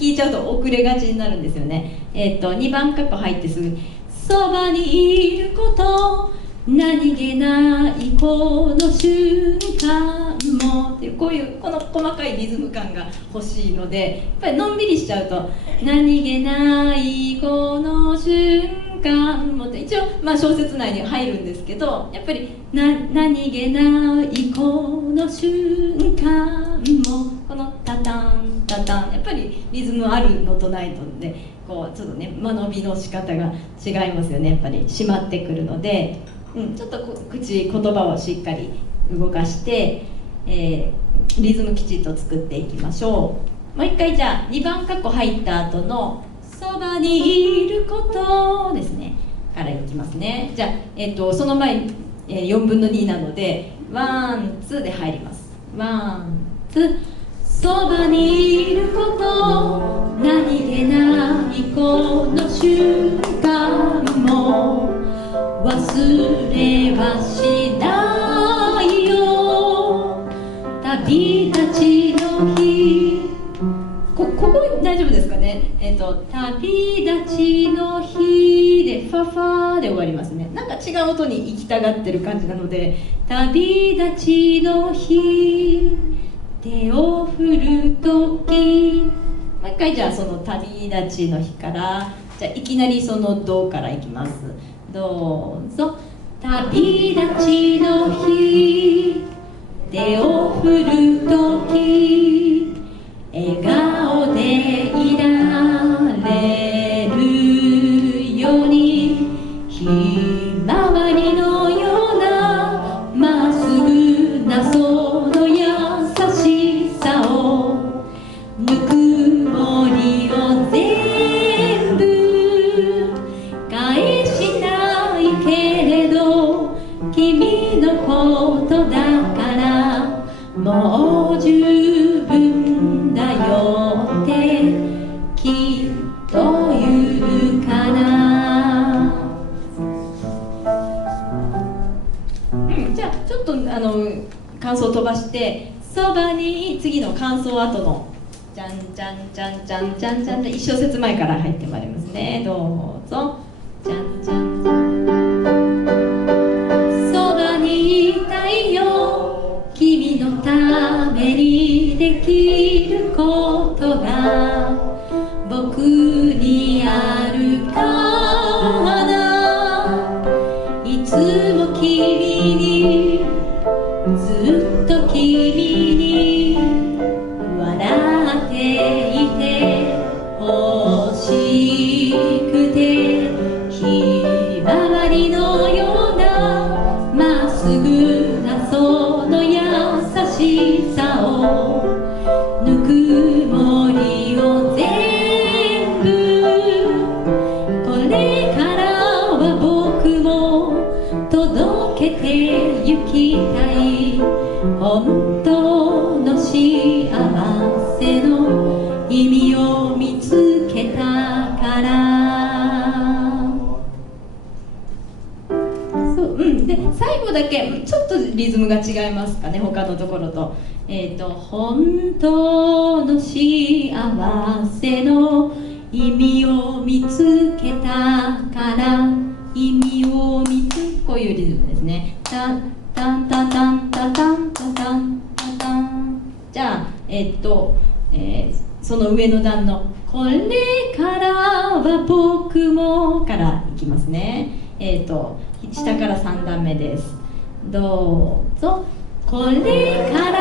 聞いちゃうと遅れがちになるんですよね。2番カッコ入ってすぐ「そばにいること何気ないこの瞬間も」っていうこういうこの細かいリズム感が欲しいので、やっぱりのんびりしちゃうと「何気ないこの瞬間も」って一応小説内に入るんですけど、やっぱり何気ないこの瞬間も、このタタンタタン、やっぱりリズムあるのとないとでこうちょっとね間延びの仕方が違いますよね。やっぱり締まってくるので、ちょっと言葉をしっかり動かして、リズムきちっと作っていきましょう。もう一回じゃあ2番カッコ入った後の「そばにいること」ですねからいきますね。じゃあ、その前に、4分の2なのでワンツーで入ります。ワンツー。そばにいること何気ないこの瞬間も忘れはしないよ旅立ちの日。ここ大丈夫ですかね。旅立ちの日でファファーで終わりますね。なんか違う音に行きたがってる感じなので、旅立ちの日手を振るとき、もう一回じゃあその旅立ちの日から、じゃあいきなりそのドからいきます。どうぞ。旅立ちの日手を振るとき笑顔でいられるように、ひまわりのようなまっすぐなその優しさを、ぬくもりを全部返しないけれど君のことだからもう十分だよってきっと言うかな。じゃあちょっと感想を飛ばして、そばに次の感想後のじゃんじゃんじゃんじゃんじゃんじゃんで1小節前から入ってまいりますね。どうぞ。じゃんじゃんじゃん。そばにいたいよ君のためにできることが僕にあるかな。いつも君にずっと君に笑っていて欲しくて、ひまわりのようなまっすぐなその優しさを、ぬくもりを全部これからは僕も届けてゆきたい。本当の幸せの意味を見つけたから。そう、で最後だけちょっとリズムが違いますかね、他のところと。本当の幸せの意味を見つけたから、意味を見つ、こういうリズムですね。タンタンタンタンタンタンタンタンタン。じゃあその上の段の「これからは僕も」からいきますね。下から3段目です。どうぞ。これから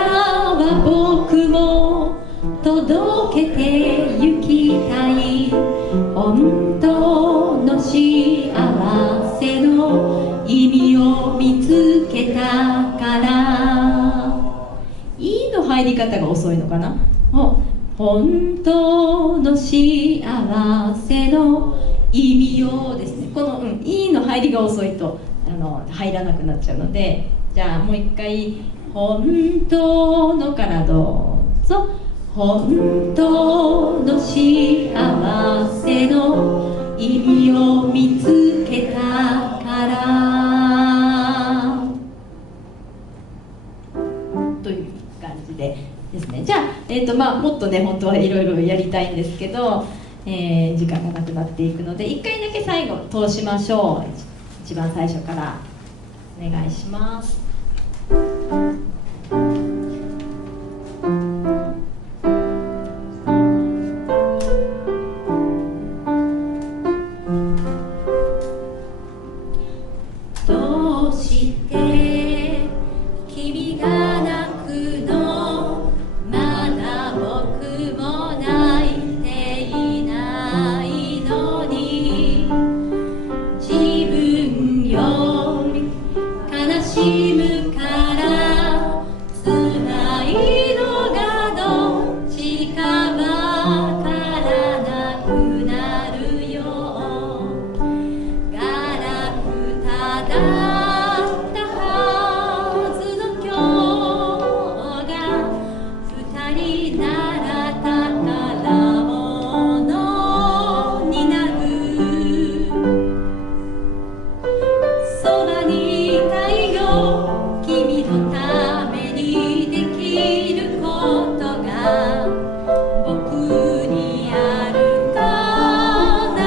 は僕も届けてゆきたい。本当の幸せの意味を見つけたから。いの入り方が遅いのかな。本当の幸せの意味をですね、この「い」の入りが遅いと入らなくなっちゃうので、じゃあもう一回「本当の」からどうぞ。本当の幸せの意味を見つけたからという感じでですね。じゃあ、もっとね本当はいろいろやりたいんですけど、時間がなくなっていくので1回だけ最後通しましょう。一番最初からお願いします。どうして君が泣くの、まだ僕も泣いていないのに、自分より悲しむから辛いのがどっちかわからなくなるよ。ガラクタだったはずの今日が二人なら宝物になる。そばにいたいよ、君のためにできることが僕にあるかな。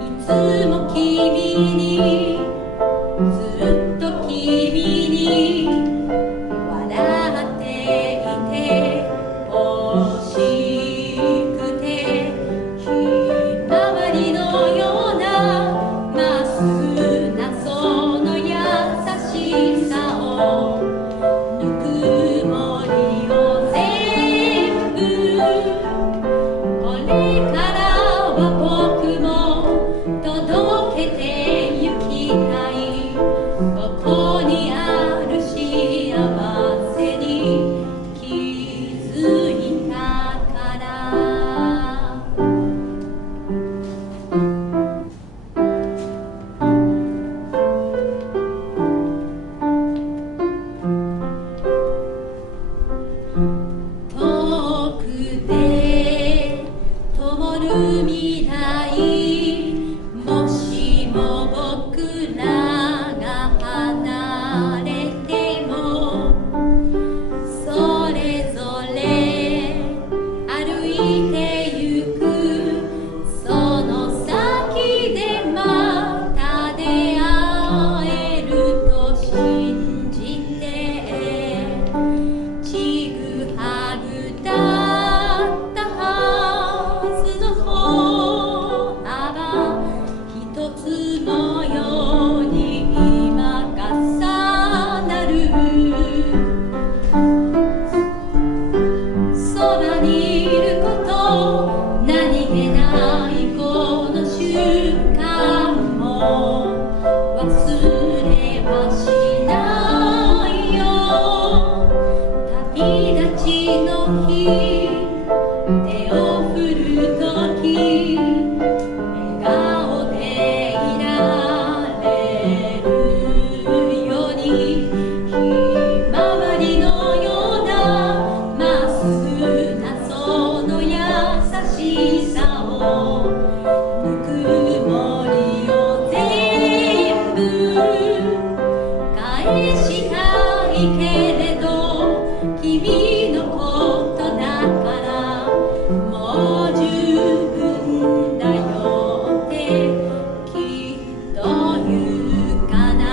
いつも君に、ずっと君に笑っていて欲しくて、ひまわりのようなまっすぐなその優しさを、ぬくもりを全部、これからは僕も届けてゆきたい。ここにある幸せに気づいたから。遠くで灯る未来、もしも僕らが離れても、それぞれ歩いてゆく、その先でまた出会えると信じて、ちぐはぐだったはずの歩幅、一つのように今重なる。そばにいること、何気ないこの瞬間も忘れはしないよ。旅立ちの日、手を振るとき、笑顔でいられるように、ひまわりのようなまっすぐなその優しさを、ぬくもりを全部返したいけれど、君のことだからもう十分だよってきっと言うかな。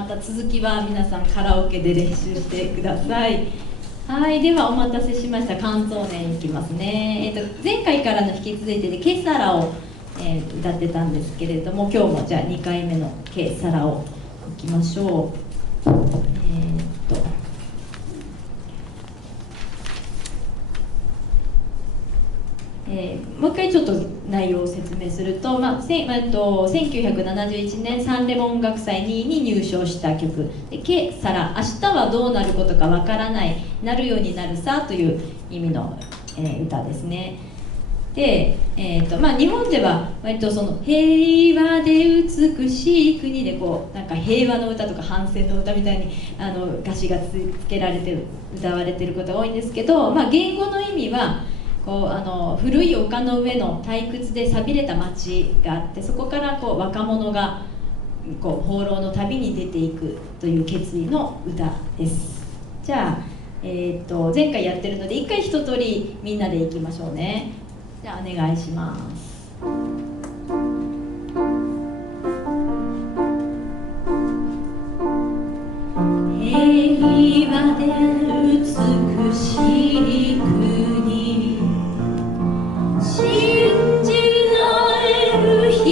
また続きは皆さんカラオケで練習してください。はい、ではお待たせしました、関東年いきますね。前回からの引き続いてで「ケサラ」を、歌ってたんですけれども、今日もじゃあ2回目の「ケサラ」をいきましょう。もう一回ちょっと内容を説明すると、1971年サンレモン音楽祭2位に入賞した曲で「ケサラ」、明日はどうなることかわからない、なるようになるさという意味の、歌ですね。で、日本では割とその平和で美しい国でこうなんか平和の歌とか反戦の歌みたいに歌詞がつけられて歌われてることが多いんですけど、言語の意味はこう古い丘の上の退屈で寂れた町があって、そこからこう若者がこう放浪の旅に出ていくという決意の歌です。じゃあ、前回やってるので一回一通りみんなでいきましょうね。じゃあお願いします。平和で美しい国、信じられる人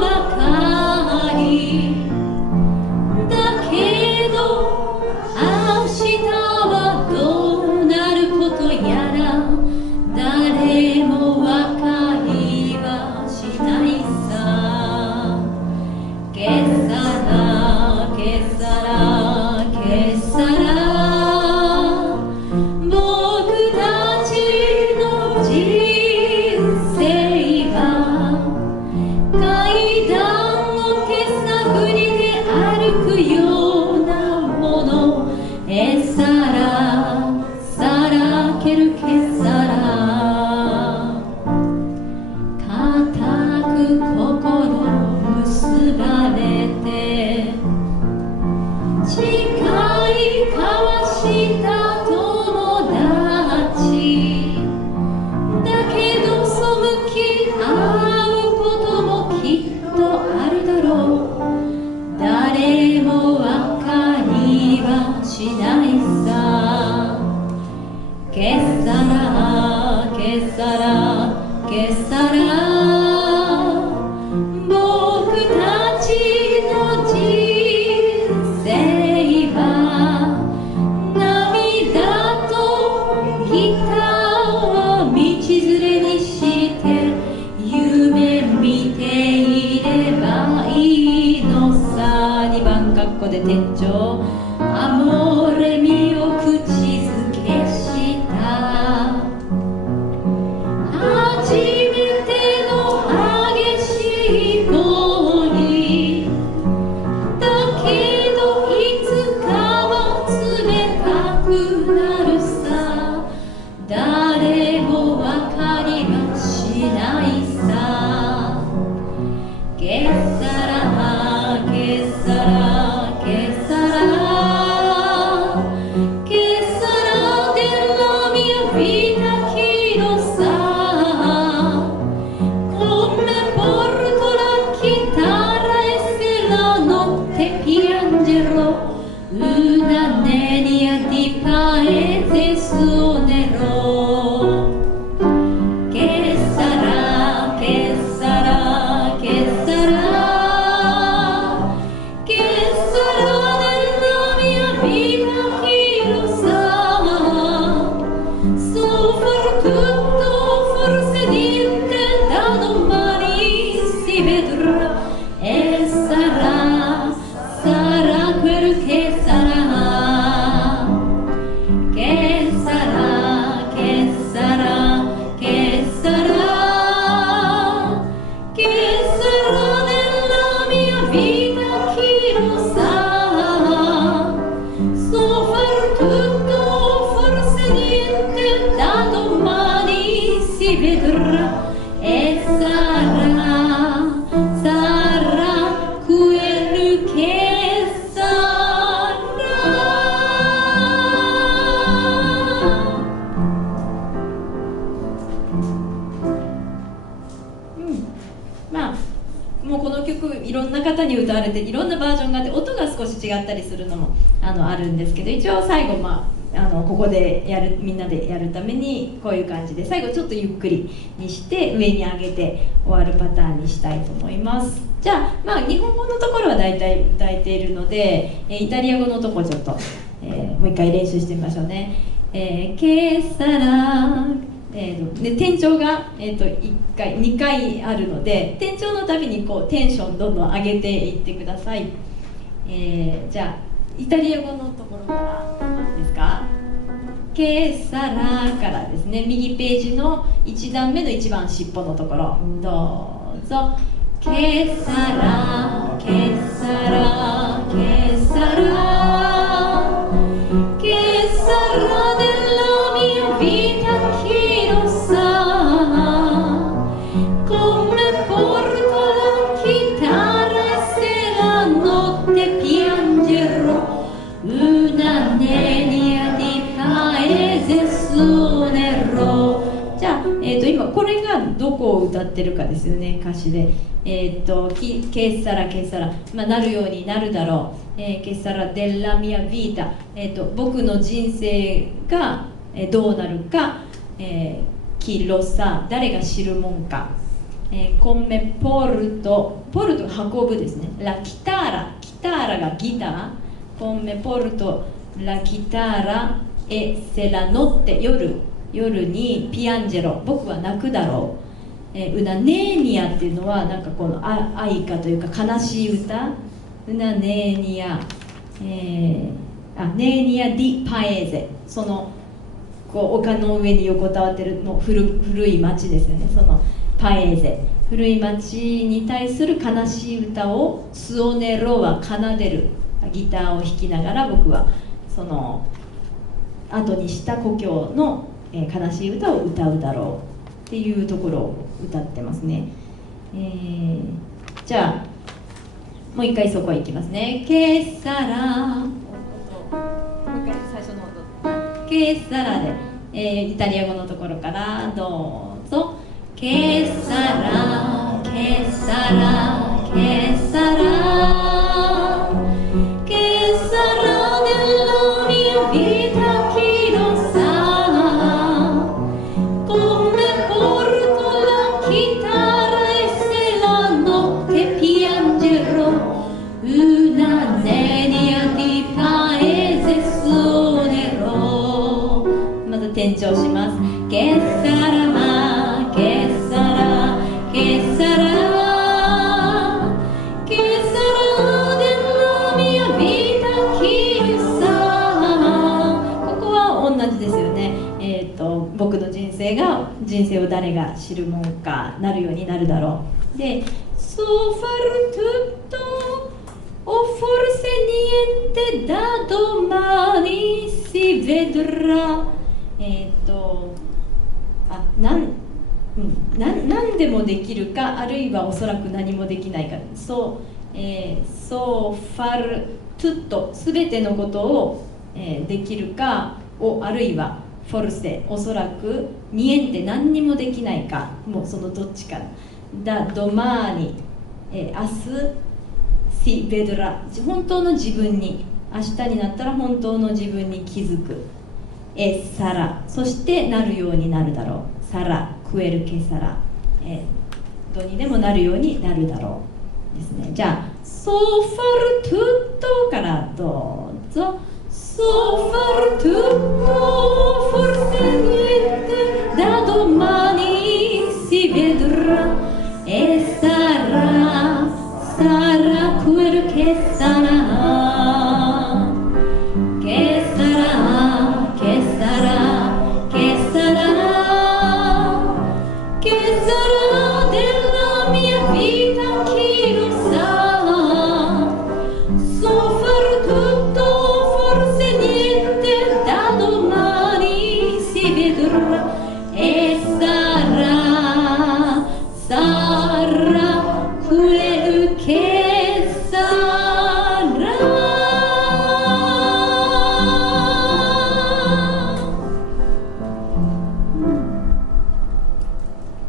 ばかりだけど、明日はどうなることやら誰も分かりはしないさ。ケサラケサラケサラ、僕たちの人生は階段を手探りで歩くようなもの。さらけるケサラ、固く心結ばれて誓い交わした友達だけど、背き合うこともきっとあるだろう。誰も分かりはしないさ。ケサラケサラケサラ、僕たちの人生は涙とギターを道連れにして夢見ていればいいのさ。2番括弧で天井アモーレミを口づけした。初めての激しい恋だけど、いつかは冷たくなるさ。誰も分かりはしないさ。ケサラケサラケサラ、ケサラデラミアビタキロさ。Come porto la chitarra e se la notte piangerò, una nenia di paese suonerò. Che sarà, che sarà, che sarà, che sarà della mia vita, chi lo sa. Soprattutto forse niente da domani si vedrà, e sarà quel che sarà. Che sarà, che sarà, che sarà, che sarà nella mia vita, chi lo sa. Soprattutto forse niente da domani si vedrà, e sarà quel che sarà. もうこの曲いろんな方に歌われていろんなバージョンがあって音が少し違ったりするのもあるんですけど、一応最後、ここでみんなでやるためにこういう感じで最後ちょっとゆっくりにして上に上げて終わるパターンにしたいと思います。じゃあ、日本語のところは大体歌えているので、イタリア語のところちょっと、もう一回練習してみましょうね。ケサラで転調が、1回2回あるので、転調のたびにこうテンションどんどん上げていってください。じゃあイタリア語のところからですか。ケサラからですね、右ページの1段目の一番尻尾のところどうぞ。ケサラケサラケサラケサラデラミアビタキロサコメポルトラキタラセラノテピアンジェロウナネニアディパエゼスネロ。じゃあ、今これがどこを歌ってるかですよね、歌詞で。ケッサラケッサラ、なるようになるだろう。ケッサラデラミアビータ、僕の人生がどうなるか、キロサ、誰が知るもんか。コンメポルト、ポルト運ぶですね。ラキターラ、キターラがギター。コンメポルトラキターラセラノって夜にピアンジェロ、僕は泣くだろう。ウナネーニアっていうのはなんかこの愛歌というか悲しい歌。ウナネーニア、ネーニアディパエーゼ、そのこう丘の上に横たわってるの古い町ですよね。そのパエーゼ、古い町に対する悲しい歌をスオネロは奏でる、ギターを弾きながら僕はその後にした故郷の悲しい歌を歌うだろうっていうところを歌ってますね。じゃあもう一回そこへ行きますね。ケッサラ、もう一回最初の音、ケッサラで、イタリア語のところからどうぞ。ケッサラケッサラケッサラケッサラデラミアビタキロサコメポルトラキタラエセラノテピアンジェロウナネニアディパエゼスオネロ。また転調します。ケッサラマケッサラケッサラケッサラデラミアビタキルサ。ここは同じですよね。僕の人生を誰が知るもんか、なるようになるだろう。で、ソファルトゥットオフォルセニエンテダドマニシベドラ。何でもできるか、あるいはおそらく何もできないか。ソファルトゥット、すべてのことを、できるかを、あるいはフォルセ、おそらくニエンテ、何にもできないか、もうそのどっちか。ダドマーニ、明日シベドラ、本当の自分に、明日になったら本当の自分に気づく。サラ、そしてなるようになるだろう。サラクエルケサラ、どうにでもなるようになるだろうですね。じゃあソファルトゥットからどうぞ。ソファルトゥットフォルセニエンテダドマニシベドラサラサラクエルケサラケサラケサラケサラケサラデラミアビタキロサソファルトゥットフォルセニエンテダドマニシベドラサラサラクエルケサラ。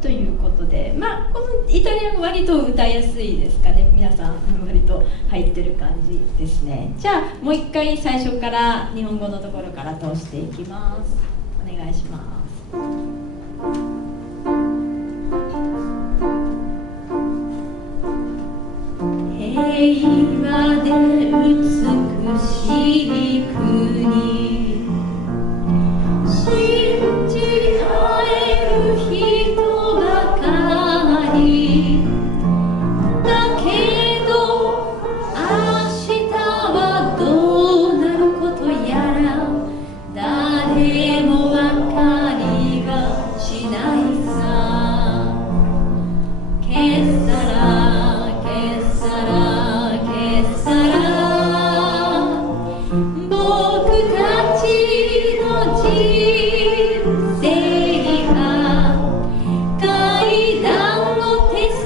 ということで、このイタリア語割と歌いやすいですかね。皆さん割と入ってる感じですね。じゃあもう一回最初から日本語のところから通していきます。お願いします。平和で美しい国、信じ合える人ばかりだけど、明日はどうなることやら誰も分かりはしないさ。けさらけさらけさら、僕たちの人生が階段を手探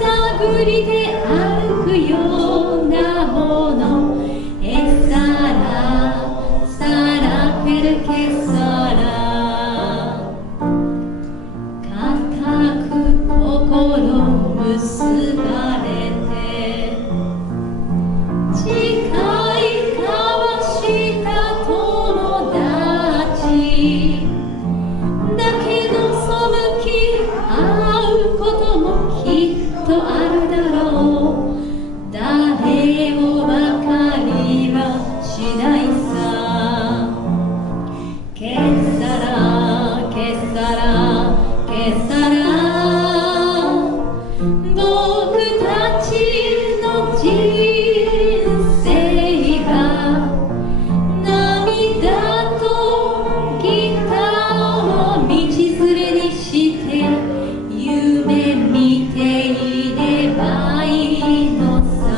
りで歩くようなもの。えさらさらけるけさら、固く心結ばれて誓い交わした友達だけど、背き合うこともきっとあるだろう。誰も分かりはしないさ。けさらけさらけさら、僕たちの人生が涙とギターを道連れにして夢見ていればいいのさ。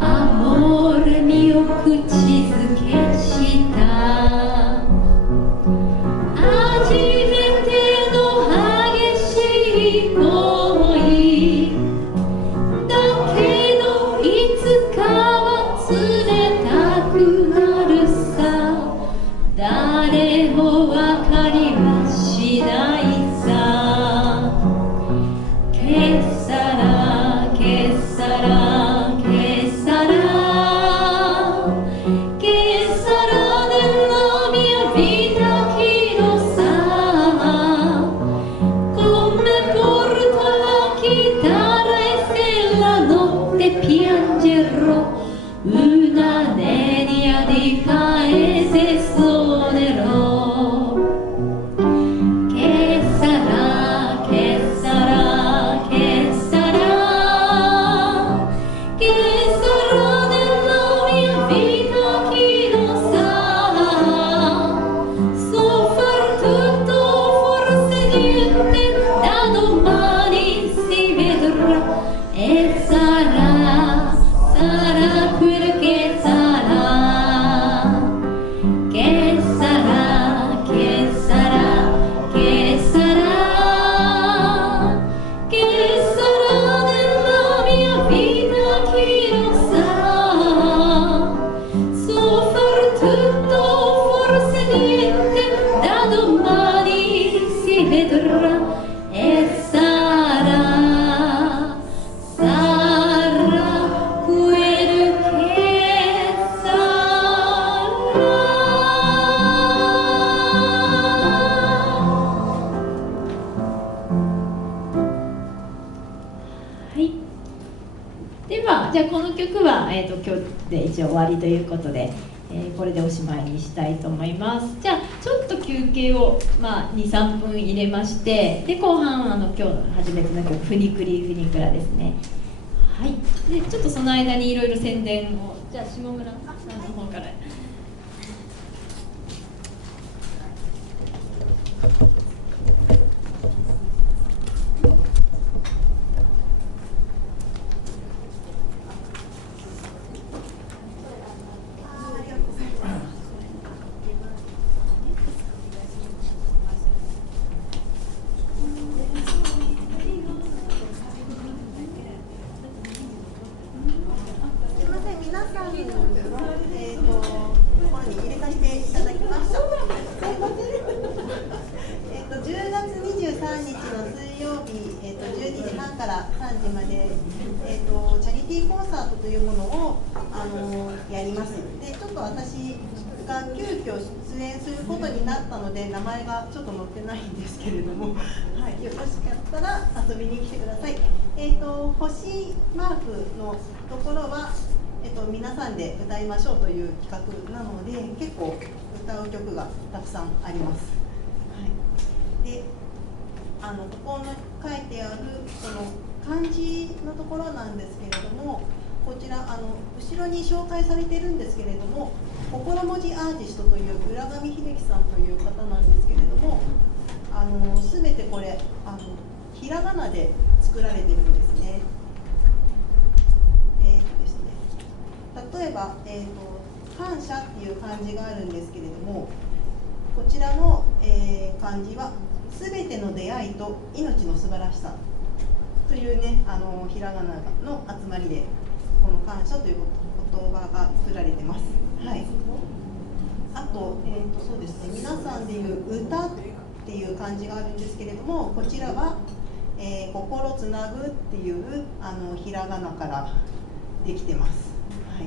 アモーレミを口づけした、初めての激しい恋だけど、いつかは冷たくなるさ。誰も分かりはしないさ。けさらけさらけさら、che sarà nella mia vita chi lo sa. Come porto la chitarra e se la notte piangerò, una nenia di paese suonerò. Che sarà, che sarà, che sarà, che sarà nella mia vita chi lo sa. So far tutto, forse niente, da domani si vedrà. E sarà, sarà quel che sarà. Che sarà, che sarà, che sarà, che sarà nella mia vita chi lo sa. So far tutto, forse niente, da domani si vedrà. E sarà, sarà quel che sarà. はい、ではじゃあこの曲は、今日で一応終わりということで、これでおしまいにしたいと思います。じゃあちょっと休憩を、2、3分入れまして、で後半今日の初めての曲「フニクリフニクラ」ですね。はい、でちょっとその間にいろいろ宣伝を、じゃあ下村さんの方から。皆さんのところに入れさせていただきました。すいません。12時半から3時まで、チャリティーコンサートというものを、やります。で、ちょっと私が急遽出演することになったので名前がちょっと載ってないんですけれども、はい、よろしかったら遊びに来てください。星マークのところは、皆さんで歌いましょうという企画なので、結構歌う曲がたくさんあります。はい、で、ここの書いてあるその漢字のところなんですけれども、こちら後ろに紹介されているんですけれども、心文字アーティストという浦上秀樹さんという方なんですけれども、全てこれひらがなで作られてるんですね。例えば、感謝っていう漢字があるんですけれども、こちらの、漢字はすべての出会いと命の素晴らしさというね、ひらがなの集まりでこの感謝という言葉が作られてます。はい、あと、そうですね、皆さんでいう歌っていう漢字があるんですけれども、こちらは、心つなぐっていうひらがなからできてます。はい、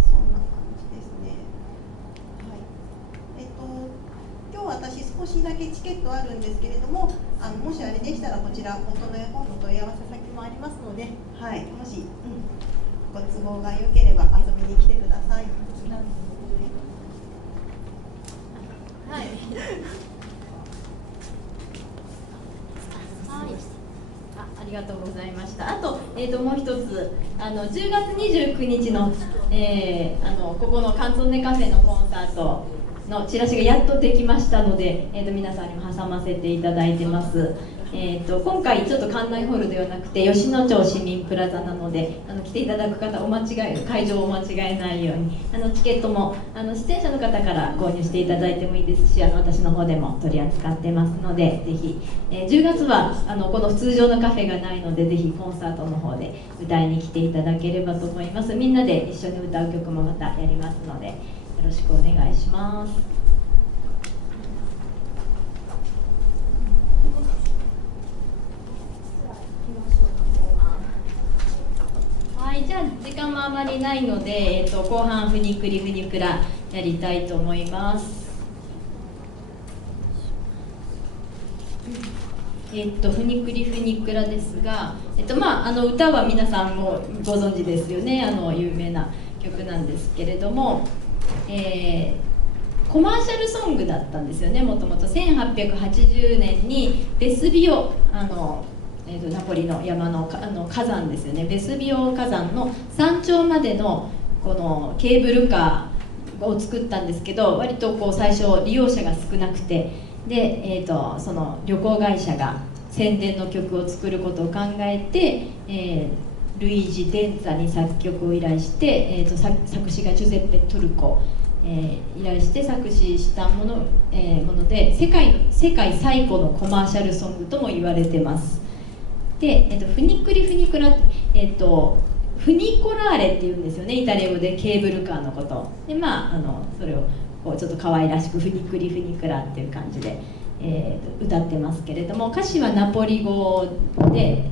そんな感じですね。はい、今日私少しだけチケットあるんですけれども、もしあれでしたらこちら元の絵本の問い合わせ先もありますので、はい、もし、ご都合が良ければ遊びに来てください。はい。ありがとうございました。あと、もう一つ、10月29日の、ここのカンツォンネカフェのコンサートのチラシがやっとできましたので、皆さんにも挟ませていただいてます。今回ちょっと館内ホールではなくて吉野町市民プラザなので、来ていただく方会場を間違えないようにチケットも出演者の方から購入していただいてもいいですし、私の方でも取り扱ってますので、ぜひ、10月はこの通常のカフェがないので、ぜひコンサートの方で歌いに来ていただければと思います。みんなで一緒に歌う曲もまたやりますので、よろしくお願いします。はい、じゃあ時間もあまりないので、後半ふにくりふにくらやりたいと思います。ふにくりふにくらですが、歌は皆さんもご存知ですよね。有名な曲なんですけれども、コマーシャルソングだったんですよね。もともと1880年にベスビオナポリの山の火山ですよね。ベスビオ火山の山頂までのこのケーブルカーを作ったんですけど、割と最初利用者が少なくて、で、その旅行会社が宣伝の曲を作ることを考えて、ルイージ・デンツァに作曲を依頼して、作詞がジュゼッペ・トルコ、依頼して作詞したもので、世界最古のコマーシャルソングとも言われてます。で、フニクリフニクラ、フニコラーレっていうんですよね、イタリア語でケーブルカーのことで、それをちょっと可愛らしくフニクリフニクラっていう感じで、歌ってますけれども、歌詞はナポリ語で、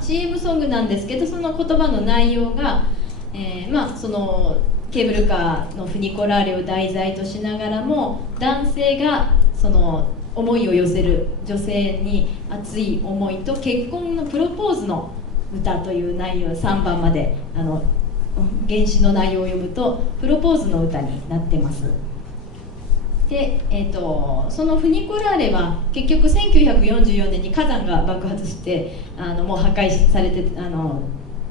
CM ソングなんですけど、その言葉の内容が、そのケーブルカーのフニコラーレを題材としながらも、男性がその思いを寄せる女性に熱い思いと結婚のプロポーズの歌という内容、3番まで原詩の内容を読むとプロポーズの歌になってます。で、そのフニコラーレは結局1944年に火山が爆発してもう破壊されて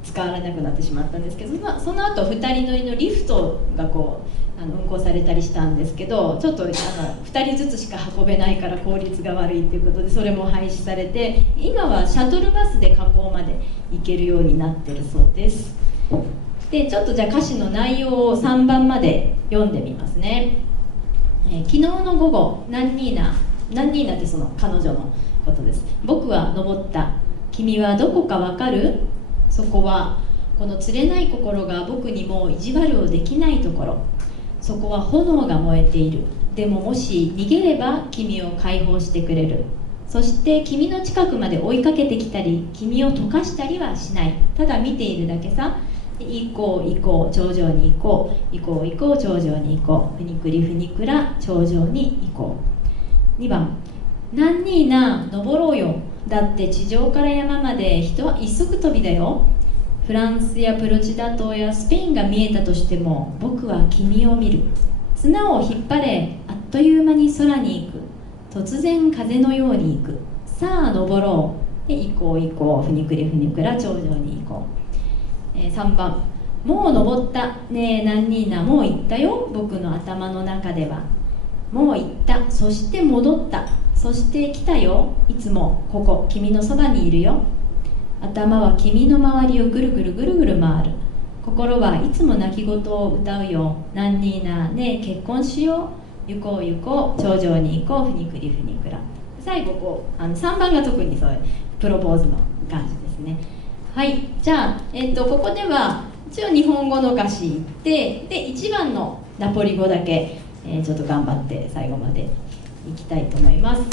使われなくなってしまったんですけど、その後2人乗りのリフトが運行されたりしたんですけど、ちょっと2人ずつしか運べないから効率が悪いということで、それも廃止されて、今はシャトルバスで河口まで行けるようになってるそうです。で、ちょっとじゃあ歌詞の内容を3番まで読んでみますね。昨日の午後、ナンニーナってその彼女のことです。僕は登った。君はどこかわかる？そこはこの釣れない心が僕にも意地悪をできないところ。そこは炎が燃えている。でももし逃げれば君を解放してくれる。そして君の近くまで追いかけてきたり君を溶かしたりはしない。ただ見ているだけさ。行こう行こう頂上に行こう、行こう行こう頂上に行こう、ふにくりふにくら頂上に行こう。2番、なんにーな登ろうよ。だって地上から山まで人は一足飛びだよ。フランスやプロチダ島やスペインが見えたとしても僕は君を見る。綱を引っ張れ、あっという間に空に行く。突然風のように行く。さあ登ろう。で行こう行こう、ふにくりふにくら頂上に行こう。3番、もう登った。ねえなんにーな、もう行ったよ。僕の頭の中ではもう行った。そして戻った。そして来たよ。いつもここ君のそばにいるよ。頭は君の周りをぐるぐるぐるぐる回る。心はいつも泣き言を歌うよ。なんにーな、ねえ結婚しよう。行こう行こう頂上に行こう、ふにくりふにくら。最後3番が特にそういうプロポーズの感じですね。はい、じゃあ、ここでは一応日本語の歌詞言ってで1番のナポリ語だけ、ちょっと頑張って最後までいきたいと思います。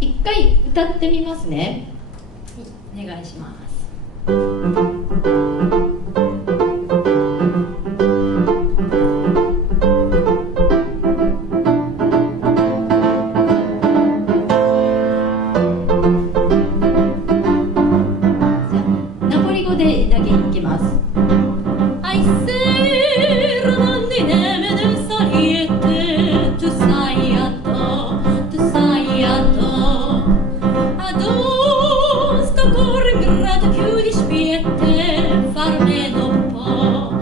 一回歌ってみますね。お願いします。ナポリ語でだけいきます。愛せるのにねめでさりえてtu sai a to tu sai a to adoro sto cuore ingrato chiudi spiette farmelo un po'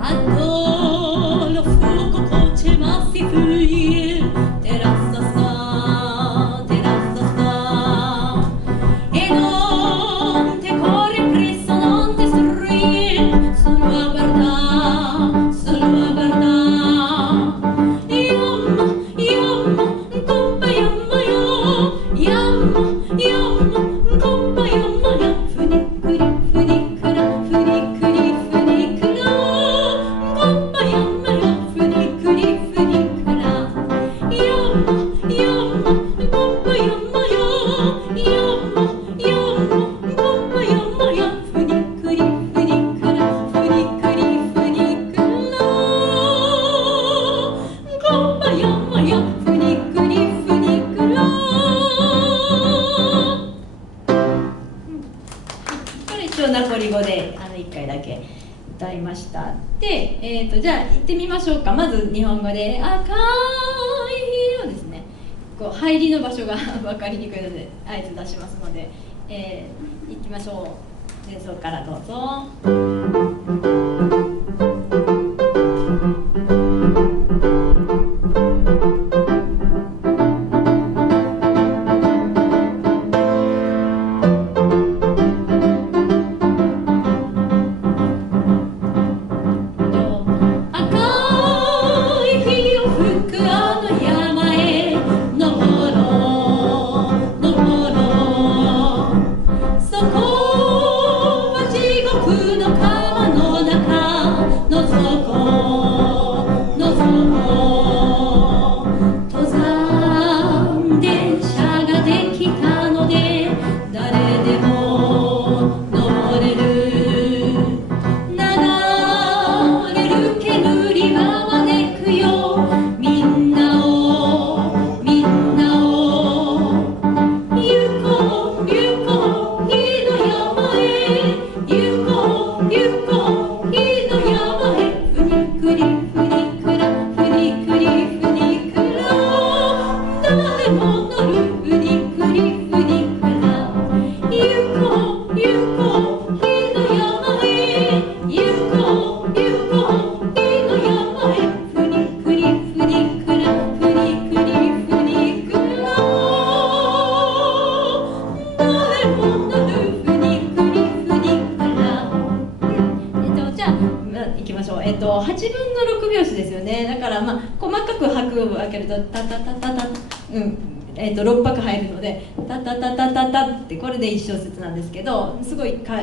adoro lo fuoco coce ma si fuie terrazza sta e non te corri presso, non te sorride, solo a guardare, solo a guardare. Yamma, coppa yamma coppa yamma funicura, coppa yamma funicura. Yamma, coppa yammaこれ一応ナポリ語で1回だけ歌いました。で、じゃあ行ってみましょうか。まず日本語で赤い日をですね、こう入りの場所が分かりにくいので合図出しますので、行きましょう。前奏からどうぞ。8分の6拍子ですよね。だから細かく拍を分けるとタタタタタ、6拍入るのでタタタタタタってこれで1小節なんですけど、すごい